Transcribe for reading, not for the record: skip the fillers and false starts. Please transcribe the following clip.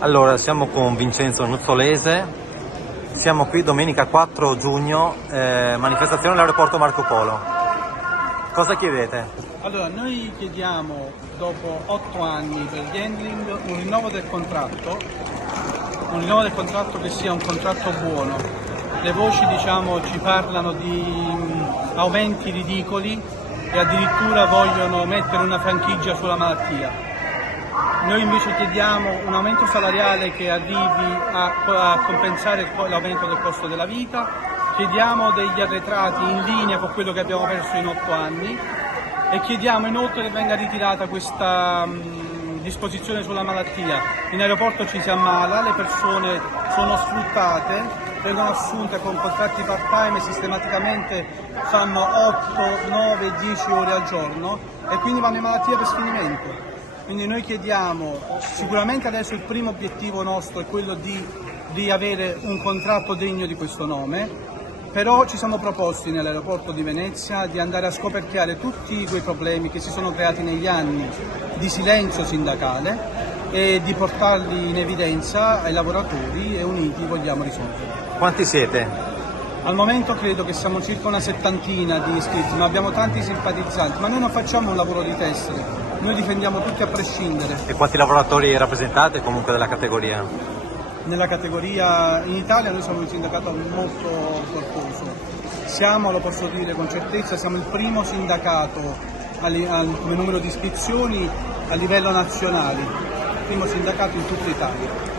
Allora, siamo con Vincenzo Nuzzolese, siamo qui domenica 4 giugno, manifestazione all'aeroporto Marco Polo. Cosa chiedete? Allora, noi chiediamo, dopo 8 anni per gli handling, un rinnovo del contratto che sia un contratto buono. Le voci, ci parlano di aumenti ridicoli e addirittura vogliono mettere una franchigia sulla malattia. Noi invece chiediamo un aumento salariale che arrivi a compensare l'aumento del costo della vita, chiediamo degli arretrati in linea con quello che abbiamo perso in 8 anni e chiediamo inoltre che venga ritirata questa disposizione sulla malattia. In aeroporto ci si ammala, le persone sono sfruttate, vengono assunte con contratti part-time e sistematicamente fanno 8, 9, 10 ore al giorno e quindi vanno in malattia per sfinimento. Quindi noi chiediamo, sicuramente adesso il primo obiettivo nostro è quello di avere un contratto degno di questo nome, però ci siamo proposti nell'aeroporto di Venezia di andare a scoperchiare tutti quei problemi che si sono creati negli anni di silenzio sindacale e di portarli in evidenza ai lavoratori e uniti vogliamo risolverli. Quanti siete? Al momento credo che siamo circa una 70 di iscritti, ma abbiamo tanti simpatizzanti, ma noi non facciamo un lavoro di tessere. Noi difendiamo tutti a prescindere. E quanti lavoratori rappresentate comunque della categoria? Nella categoria in Italia noi siamo un sindacato molto corposo. Siamo, lo posso dire con certezza, siamo il primo sindacato come numero di iscrizioni a livello nazionale, il primo sindacato in tutta Italia.